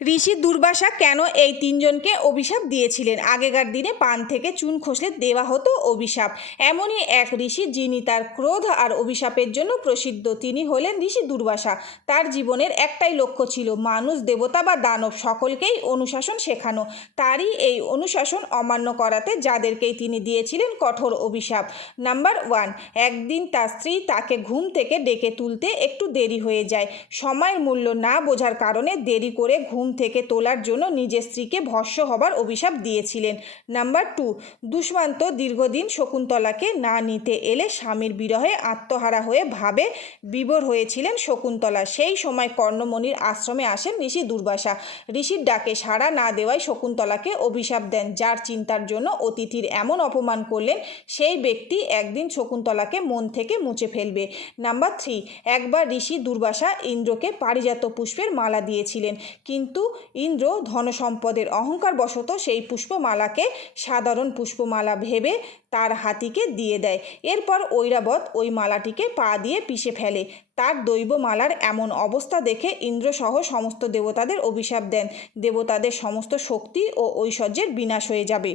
ঋষি দুর্বাসা কেন এই তিনজনকে অভিশাপ দিয়েছিলেন? আগেকার দিনে পান থেকে চুন খসলে দেওয়া হতো অভিশাপ। এমনই এক ঋষি যিনি তার ক্রোধ আর অভিশাপের জন্য প্রসিদ্ধ। তিনি হলেন ঋষি দুর্বাসা। তার জীবনের একটাই লক্ষ্য ছিল, মানুষ, দেবতা বা দানব সকলকেই অনুশাসন শেখানো। তারই এই অনুশাসন অমান্য করাতে যাদেরকেই তিনি দিয়েছিলেন কঠোর অভিশাপ। নাম্বার 1, একদিন তার স্ত্রী তাকে ঘুম থেকে ডেকে তুলতে একটু দেরি হয়ে যায়। সময়ের মূল্য না বোঝার কারণে দেরি করে ঘুম থেকে তোলার জন্য নিজের স্ত্রীকে ভস্ম হবার অভিশাপ দিয়েছিলেন। নাম্বার 2, দুষ্মন্ত দীর্ঘদিন শকুন্তলাকে না নিতে এলে স্বামীর বিরহে আত্মহারা হয়ে ভাবে বিভোর হয়েছিলেন শকুন্তলা। সেই সময় কর্ণমণির আশ্রমে আসেন ঋষি দুর্বাসা। ঋষির ডাকে সাড়া না দেওয়ায় শকুন্তলাকে অভিশাপ দেন। যার চিন্তার জন্য অতিথির এমন অপমান করলেন, সেই ব্যক্তি একদিন শকুন্তলাকে মন থেকে মুছে ফেলবে। নাম্বার 3, একবার ঋষি দুর্বাসা ইন্দ্রকে পারিজাত পুষ্পের মালা দিয়েছিলেন, কিন্তু ইন্দ্র ধনসম্পদের অহংকারবশত সেই পুষ্পমালাকে সাধারণ পুষ্পমালা ভেবে তার হাতিকে দিয়ে দেয়। এরপর ঐরাবত ওই মালাটিকে পা দিয়ে পিষে ফেলে। তার দৈবমালার এমন অবস্থা দেখে ইন্দ্রসহ সমস্ত দেবতাদের অভিশাপ দেন, দেবতাদের সমস্ত শক্তি ও ঐশ্বর্যের বিনাশ হয়ে যাবে।